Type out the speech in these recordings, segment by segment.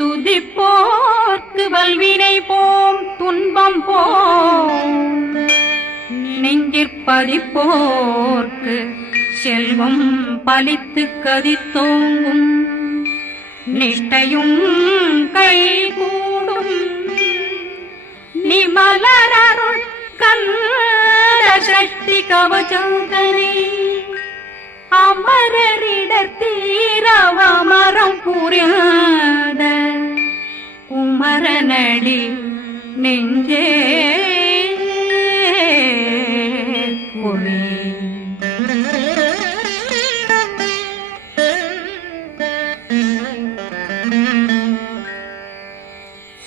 துதிப்போர்க்கு வல்வினை போம் துன்பம் போம் நெஞ்சிற்பதிப்போர்க்கு செல்வம் பலித்து கதித்தோங்கும் நிஷ்டையும் கை கூடும் நிமலரருள் கந்த சக்தி கவச்சந்தனை அமரரிடத்தீரவமரம் புரியாத குமரனடி நெஞ்சே புரி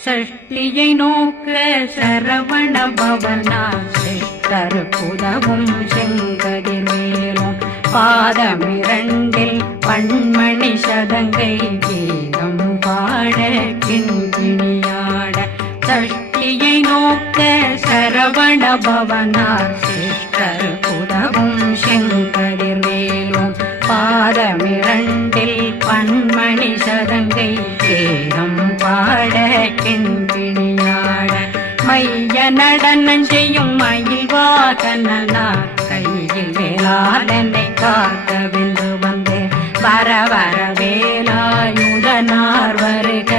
சஷ்டியை நோக்க சரவண பவனா சிஷ்டர் புதவும் செங்கதிர் மேலும் பாதமிரண்டில் பண்மணி சதங்கை கீதம் பாட கிண்கிணியாட சஷ்டியை நோக்க சரவண பவனா சிஷ்டர் புதவும் செங்கதிர் மேலும் பாதமிரண்டில் பண்மணி சதங்கை கீதம் பாட கிண்கிணியாட மைய நடனம் செய்யும் மயில் வாகனார் கையில் வேளாளனை காக்கவென்று வந்து வர வர வேலாயுதனார் வருக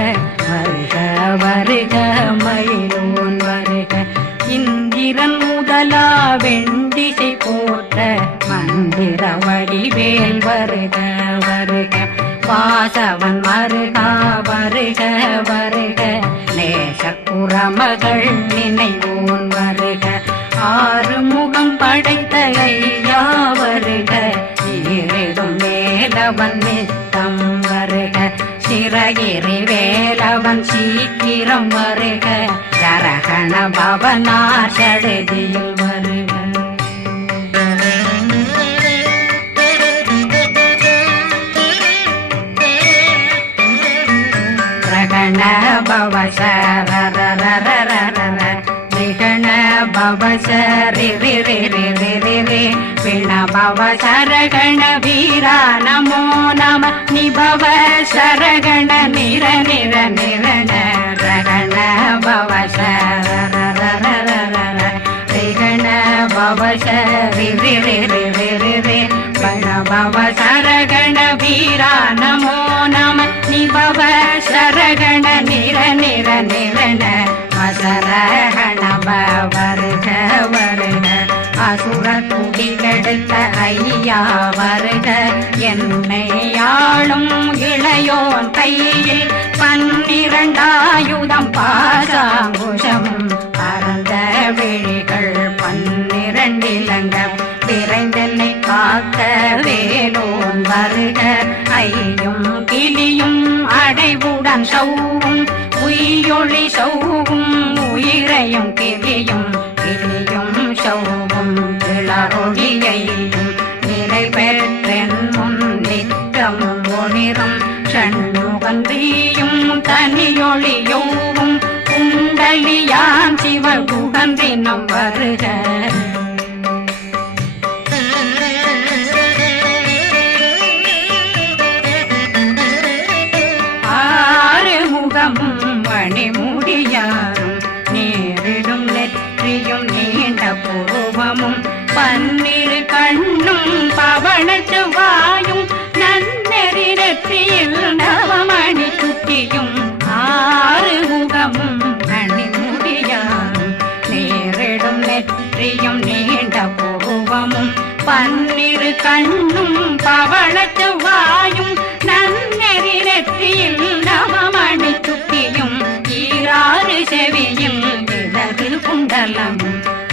வருக வருக மயிலோன் வருக இந்திரன் முதலா வெண்டிசை போற்ற மந்திர வடிவேல் வருக வருக வாசவன் வருகா வருக வருக நேசக்குறமகள் நினைவோன் வருக ஆறு முகம் படைத்த ஐயா வருக ஈரிடும் வேலவன் நித்தம் வருக சிறகிரி வேலவன் சீக்கிரம் வருக சரகண பவனார் சடுதியில் வருக ரகண பவ ரிகண பவ சரி பிண பவ சரகண வீரா நமோ நம நிபவ சரகண நிர நிர நிரண ரகண பவ ரிகண பவ சரி பிண பவ சரகண வீரா நமோ நம நிபவ சரகண நிர நிர நிரண மசரகண வருக வருக அசுர குடி கெடுத்த ஐயா வருக என்னை ஆளும் இளையோன் கையில் 12 பாசாங்குஷம் பரந்த விழிகள் 12 இலங்கம் விரைந்தென்னை காக்க வேலோன் வருக ஐயும் கிளியும் அடைவுடன் சௌவும் உயிரொளி சௌவும் உயிரையும் கிளியும் கிளியும் சௌவும் கிளரொளியையும் நிறைவேற்றென் முன் நிற்றமும் ஒளிரும் ஷண்முகந்தியும் தனியொளியோவும் குண்டலியான் சிவகுகந்தினம் வருக மணிமுடியாரும் நேரிடும் நெற்றியும் நீண்ட புருவமும் 12 கண்ணும் பவனத்து வாயும் நன்னெறி நெற்றியில் நவமணி சுட்டியும் 6 முகமும் மணிமுடியாரும் நேரிடும் நெற்றியும் நீண்ட புருவமும் 12 கண்ணும் பவனத்து வாயும் நன்னெறி நெற்றியில் நவமணி சுட்டியும் 6 செவியும் விலகில் குண்டலம்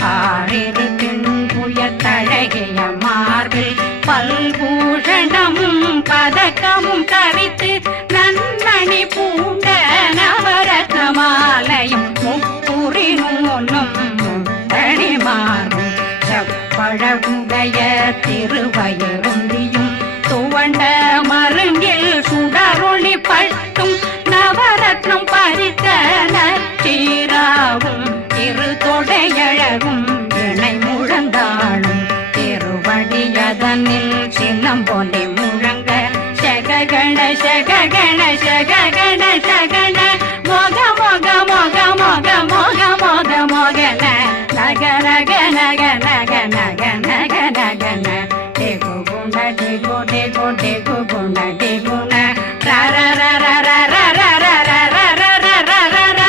6 தின்புய தழகிய மார்பில் பல்பூஷணமும் பதக்கமும் தரித்து நன்மணி பூண்ட நவரத்ன மாலையும் முப்புரி நூலும் தனிமாறும் செப்பழகுடைய திருவயருந்தியும் துவண்ட மருங்கில் சுடரொளி பட்டும் நவரத்னம் பறித்த நச்சீராவும் திருத்தொடையழகும் இணை முழந்தாளும் திருவடியதனில் சின்னம் போலே முழங்க சககண சககண சககண சகன மொக மொக மொக மொக மொக மொக மொகன நக நக நக நக நக நக நகன டேகு குண்ட டேகு டேகு டேகு குண்ட டேகுன ர ர ர ர ர ர ர ர ர ர ர ர ர ர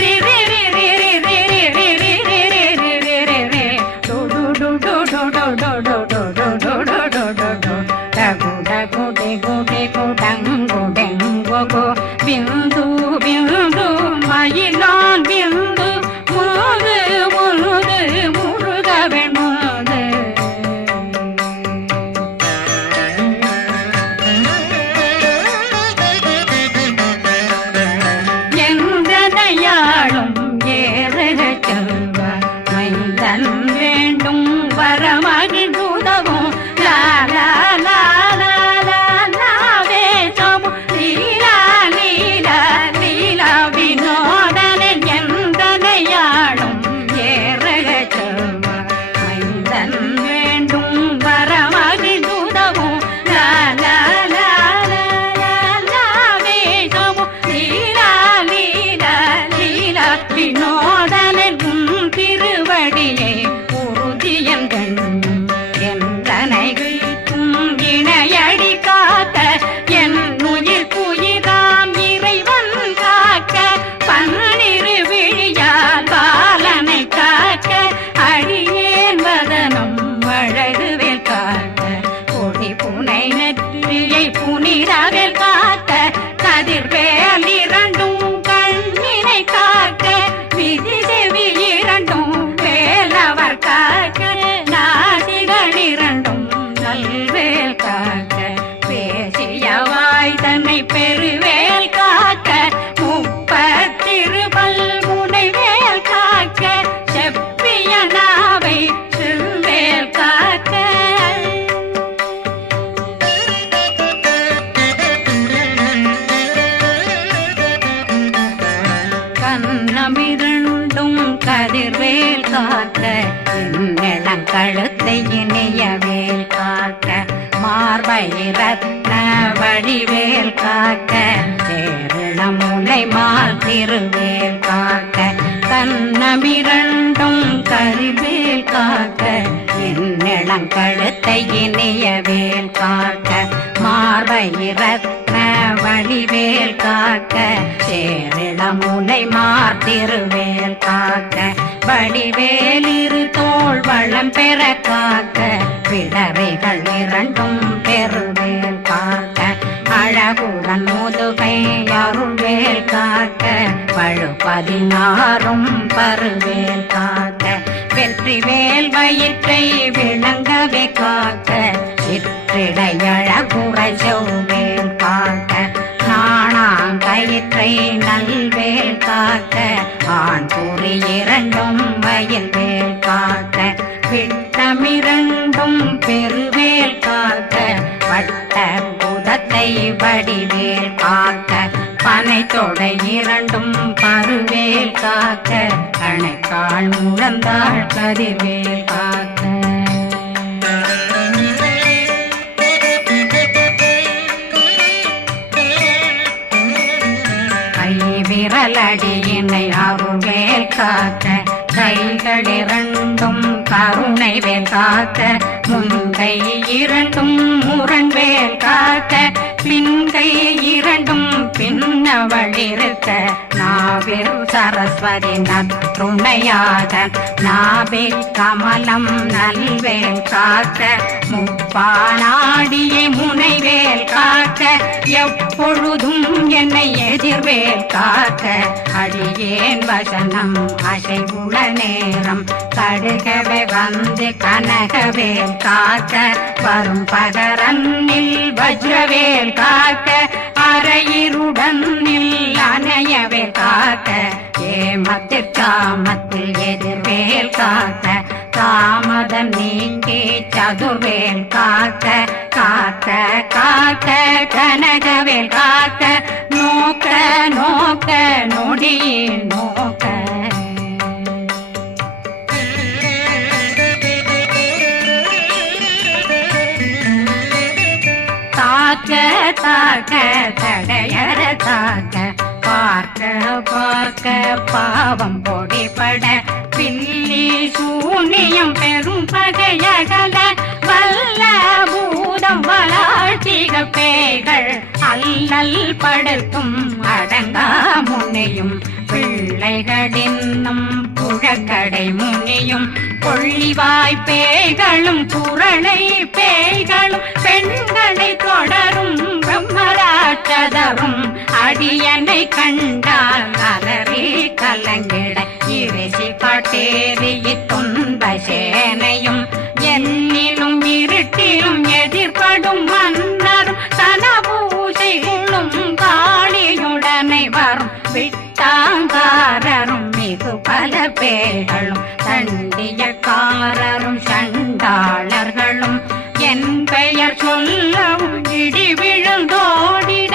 ரி ரி ரி ரி ரி ரி ரி ரி ரி ரி ரி ரி ரி ரி டு டு டு டு டு டு டு டு டு டு டு டு டு டு டு டகு டகு டேகு டேகு டங்கு டெங்கு கு பிந்து பிந்து மயிலான் பிந்து முழுது முழுது முழுகவே முழுது எந்தனையாளும் ஏறுக செல்வ மைந்தன் வேண்டும் வரமகிழ்ந்துதவும் லா லா லா லா லா லா வேஷமும் லீலா லீலா லீலா வினோதனன் எந்தனையாளும் ஏறுக செல்வ மைந்தன் வேண்டும் வரமகிழ்ந்துதவும் லா லா லா லா லா லா வேஷமும் லீலா லீலா லீலா வினோதனன் உன் திருவடியை உறுதியன் கண்ணும் என்றனைகளுக்கும் இணையடி காக்க என் உயிர் குயிராம் இறைவன் காக்க பன்னிரு விழியால் பாலனை காக்க அடியேன் வதனம் அழகுவேல் காக்க கொடி புனை நெற்றியை புனிதவேல் காக்க கதிர்வேல் இரண்டும் கண்ணினை காக்க விதி செவி இரண்டும் வேலவர் காக்க நாசிகள் இரண்டும் நல்வேல் காக்க பேசியவாய் தன்னை பெருவேல் காக்க முப்பத்திருபல் முனைவேல் காக்க செப்பிய நாவை செல்வேல் காக்க கண்ணமிரண்டும் கதிர்வேல் காக்க இளங்கழுத்தை இணையவேல் காக்க மார்பை ரத்ன வடிவேல் காக்க சேரணமுலை மால் திருவேல் காக்க கண்ணமிரண்டும் கதிர்வேல் காக்க இளங்கழுத்தை இணையவேல் காக்க மார்பை ரத்ன வடிவேல் காக்க சேரிளமுலை மார்த்திருவேல் காக்க வடிவேல் இரு தோள் வளம் பெற காக்க பிடரைகள் இரண்டும் பெருவேல் காக்க அழகுடன் முதுகை அருள்வேல் காக்க பழு 16 பருவேல் காக்க வெற்றிவேல் வயிற்றை விளங்கவே காக்க சிற்றிடையழகுறை செவ்வேல் காக்க நாணாங்கயிற்றை நல்வேல் காக்க ஆண் குறி இரண்டும் வயல்வேல் காக்க விட்டமிரண்டும் பெருவேல் காக்க வட்ட புதத்தை வடிவேல் காக்க பனை தொடை இரண்டும் பருவேல் காக்க கணைக்கால் முழந்தாள் கதிர்வேல் காக்க விரலடியினை அருள்வேல் காக்க கைகள் இரண்டும் கருணை வேல் காக்க முன்கை இரண்டும் முரண்வேல் காக்க பின்கை இரண்டும் பின்னவளிருக்க நாவில் சரஸ்வதி நற்றுணையாக நாபி கமலம் நல்வேல் காக்க முப்பானாடியை முனைவேல் காக்க எப்பொழுதும் என்னை எதிர்வேல் காக்க அடியேன் வசனம் அசைவுள நேரம் கடுகவே வந்து கனகவேல் காக்க வரும் பகரன்னில் வஜ்ரவேல் காக்க அரையிருடன் அணையவே காக்க ஏமத்திற்காமத்தில் எதிர்வேல் காக்க தாமதம் நீக்கி சதுர்வேல் காக்க காக்க காக்க கனகவேல் காக்க நோக்க நோக்க நொடியில் நோக்க தாக்க தாக்க தடையற தாக்க பார்க்க பார்க்க பாவம் பொடிபட பில்லி சூனியம் பெரும் பகையகல வல்ல பூதம் வளாழ்த்திகள் பேய்கள் அல்லல் படுத்தும் அடங்கா முனையும் பிள்ளைகளின்னும் புழக்கடை முனியும் கொள்ளிவாய் பேய்களும் குரளை பேய்களும் பெண்களை தொடரும் பிரம்மராட்சதரும் அடியனை கண்டால் அலறி கலங்கிட இரிசி காட்டேறி துன்ப சேனையும் என்னிலும் இருட்டிலும் எதிர்படும் மன்னரும் தனபூசைகளும் காளியுடனை வரும் விட்டாங்காரரும் மிகு பல பேர்களும் தண்டியக்காரரும் சண்டாளர்களும் என் பெயர் சொல்லவும் இடி விழுந்தோடிட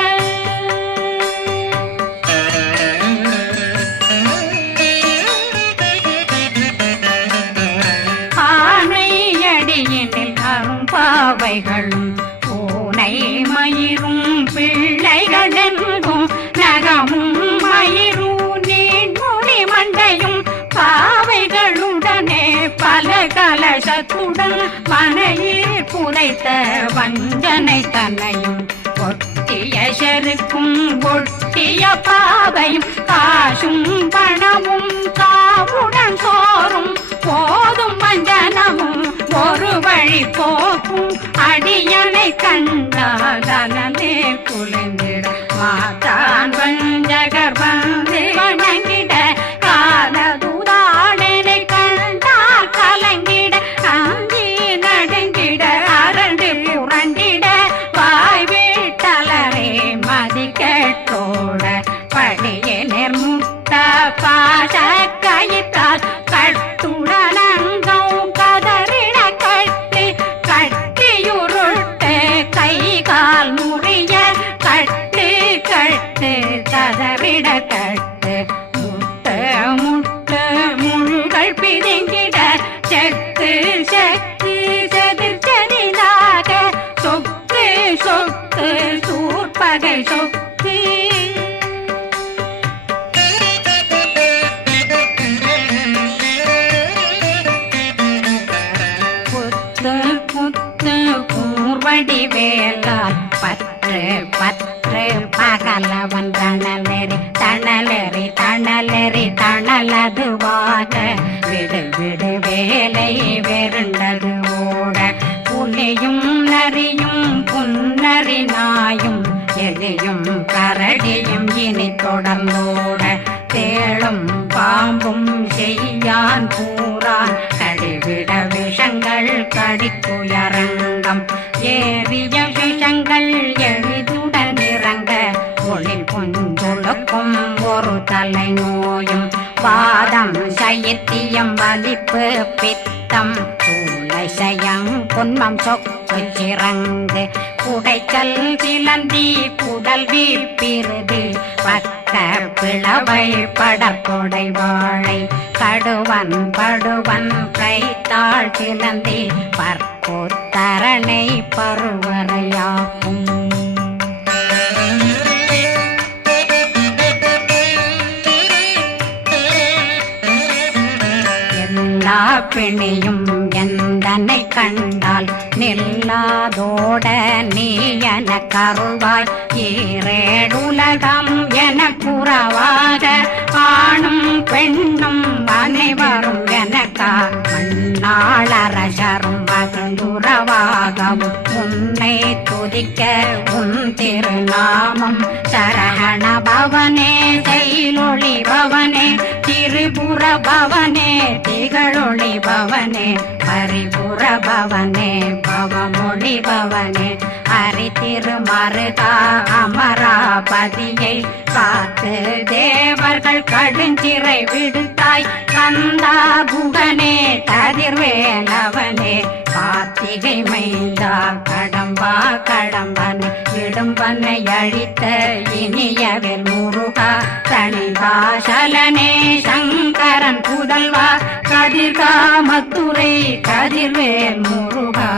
ஆனையடியினில் அரும்பாவைகளும் பூனை மயிரும் பிள்ளைகளெங்கும் நகமும் மயிரும் நீண்மொழி மண்டையும் பாவைகளுடனே பல கலசத்துடன் மனையில் புதைத்த வஞ்சனை தன்னையும் ஒட்டிய செருக்கும் ஒட்டிய பாவையும் காசும் பணமும் காவுடன் சோறும் போதும் வஞ்சனமும் ஒரு வழி போக்கும் அடியனை கண்டாதனே குளிர்ந்திட மாதான் வஞ்சகர் வந்து வணங்கிட காலதுதாடனை கண்டால் கலங்கிட அஞ்சி நடுங்கிட அரண்டு புரண்டிட வாய் வீட்டலரே மதி கேட்டோட படியே நிர்முட்ட பாச கயிற்றால் கட்டுடனங்கும் கதறிட கட்டி கட்டியுருட்டு கை கால் முறிய கட்டு கட்டு கதறிட கட்டு முட்டு முட்டு முள்கள் பிதுங்கிட செக்கு செக்கு செதிர் செதிலாக சொக்கு சொக்கு சூர்பகை சொக்கு புத்து புத்து கூர்வடி வேலால் பற்று பற்று பகலவன் தணலெறி தணலெறி தணலெறி தணலதுவாக விடு விடு வேலை வெருண்டது ஓட புலியும் நரியும் புன்னரி நாயும் எலியும் கரடியும் இனி தொடர்ந்தோட தேளும் பாம்பும் செய்யான் கூறான் கடிவிட விஷங்கள் கடித்துயரங்கம் ஏறிய விஷங்கள் எளிதுடன் இறங்க ஒளில் புஞ்சுழுக்கும் ஒரு தலை நோயும் வாதம் சைத்தியம் வலிப்பு பித்தம் சூளை சயம் பொன்மம் சொக்கு சிறங்கு குடைச்சல் சிலந்தி குடல் வீப்பிருதி பக்க பிளவை படற்கொடை வாழை கடுவன் படுவன் கைத்தாள் சிலந்தி பற்புத்தரணை பருவரையாக்கும் எல்லா பிணியும் எந்தனை கண்டால் நில்லாதோட நீ என கருவாய் ஈரேடுலகம் என புறவாக ஆணும் பெண்ணும் அனைவரும் எனக்கா மண்ணாளரசரும் மகிழ்ந்துறவாகவும் உன்னை துதிக்க உன் திருநாமம் சரகண பவனே செயலொளி பவனே திரிபுர பவனே திகழொளி பவனே ஹரிபுர பவனே பவமொழி பவனே ஹரி திருமருகா அமராபதியை காத்து தேவர்கள் கடுஞ்சிறை விடுத்தாய் கந்தா குகனே கதிர்வேலவனே கார்த்திகை மைந்தா கடம்பா கடம்பனை இடும்பனை அழித்த இனியவில் முருகா தனிகாசலனே சங்கரன் புதல்வா கதிர்காமத்துரை கதிர்வேல் முருகா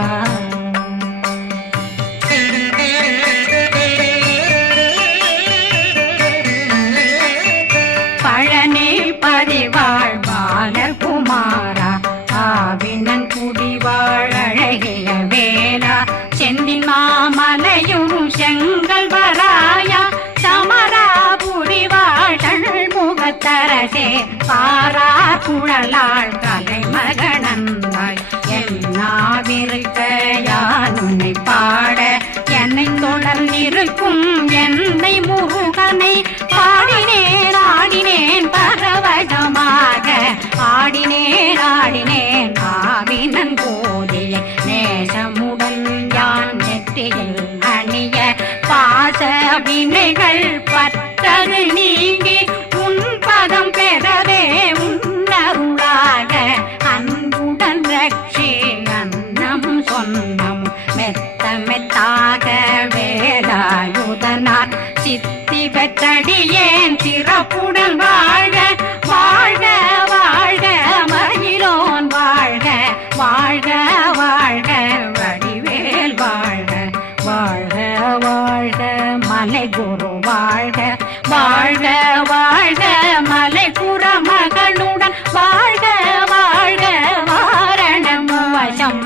மலையுறும் செங்கல் வராயா சமராபுரி வாழல் முகத்தரசே பாரா குழலாள் கலை மகனந்தாய் என்னாவிருக்க யானுனை பாட என்னை தொடர்ந்திருக்கும் என்னை முருகனை பாடினேன் ஆடினேன் பரவசமாக ஆடினேன் ஆடினேன் ஆவினன் போதிய நேசமுடன் யான் நெற்றியில் அணிய பாச வினைகள் பற்றது நீங்கி உன் பதம் பெறவே உன்னருளாக அன்புடன் ரட்சி அன்னம் சொன்னம் மெத்த மெத்தாக வேலாயுதனார் சித்தி பெற்றடியேன் சிறப்புடன் வாழ வாழ்க வாழ்க மயிலோன் வாழ்க வாழ்க வாழ்க வடிவேல் வாழ்க வாழ்க வாழ்க மலை குரு வாழ்க வாழ்க வாழ்க மலை குறமகனுடன் வாழ்க வாழ்க வாரணம் வசம்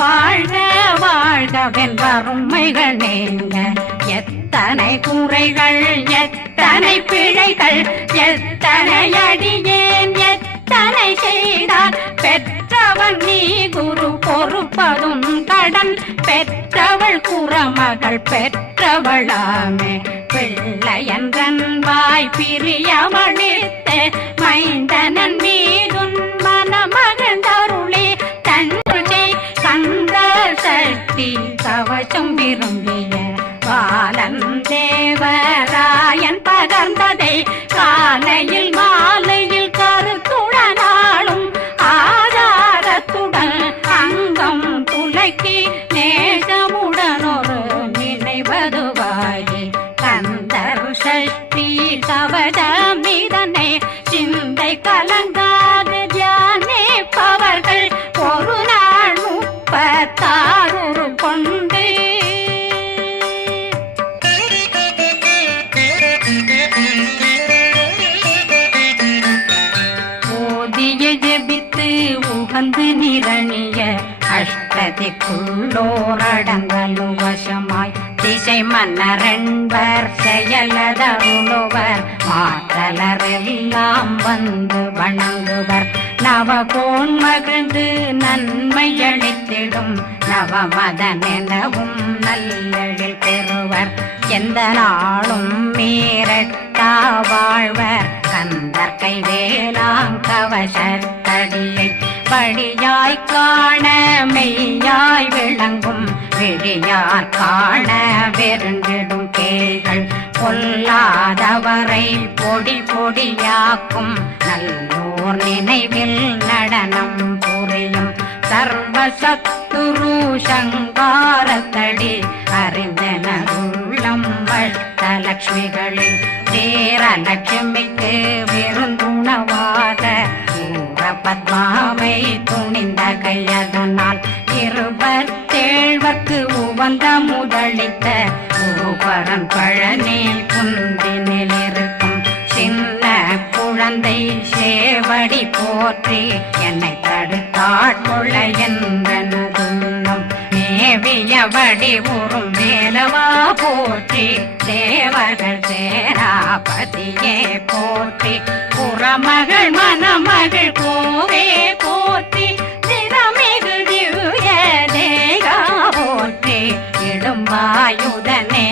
வாழ்க வாழ்கவென் வறுமைகள் நீங்க எத்தனை குறைகள் எத்தனை பிழைகள் எத்தனை அடியேன் எத்தனை செய்தார் பெற்றவன் நீ குரு பொறுப்பதும் கடன் பெற்றவள் குறமகள் பெற்றவளாமே பிள்ளையன்றன் வாய் பிரியமளித்த மைந்தனன் மீதுன் மனமகந்தருளே தன்னை கந்த சக்தி கவசம் விரும்பிய பாலன் தேவராயன் பகர்ந்ததை காலையில் மாலையில் கருத்துடனாலும் ஆதாரத்துடன் அங்கம் துளக்கி நேசமுடனொரு நினைவதுவாகி கந்தர் சக்தி கவசம் இதனை சிந்தை கலங்காது தியானிப்பவர்கள் ஒரு நாள் 36 கொண்டு ஓதிய ஜெபித்து உகந்து நிரணிய அஷ்டதிக்குள்ளோரடங்கலும் வசமாய் திசை மன்னரென்பர் செயலதருளுவர் மாற்றலரெல்லாம் வந்து வணங்குவர் நவகோன் மகிழ்ந்து நன்மையளித்திடும் நவமதனெனவும் நல்லெழில் பெறுவர் எந்த நாளும் மீறட்டா வாழ்வர் கந்தர் கைவேலாங்கவசத்தடியை படியாய் காண மெய்யாய் விளங்கும் விழியார் காண வெருண்டிடும் கேள்கள் பொல்லாதவரை பொடி பொடியாக்கும் நல்லோர் நினைவில் நடனம் புரியும் சர்வசத்துரு சங்காரத்தடி அறிந்தனருள்ளம் வட்டலட்சுமிகளில் வீரலட்சுமிக்கு விருந்துணவாத பத்மாவை துணிந்த கையதனால் 27 உவந்த முதலித்த ஊபரன் பழனி குந்தினில் இருக்கும் சின்ன குழந்தை சேவடி போற்றி என்னை தடுத்தாட்கொள்ள என்றனதுள்ளம் மேவியபடி உறும் வேலவா போற்றி தேவர்கள் சேராபதியே போற்றி புறமகள் மணமகள் கோவே போற்றி தினமிகு திவ்ய தேகா போற்றி இடும்பாயுதனே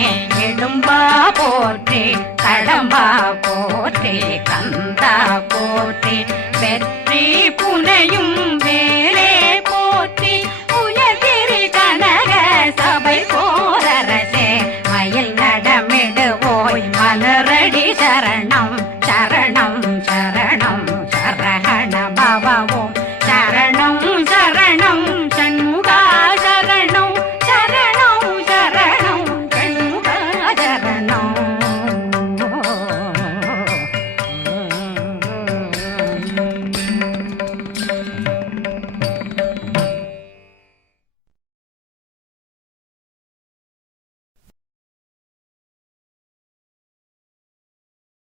இடும்பா போற்றி கடம்பா போற்றி கந்தா போற்றி வெற்றி புனையும்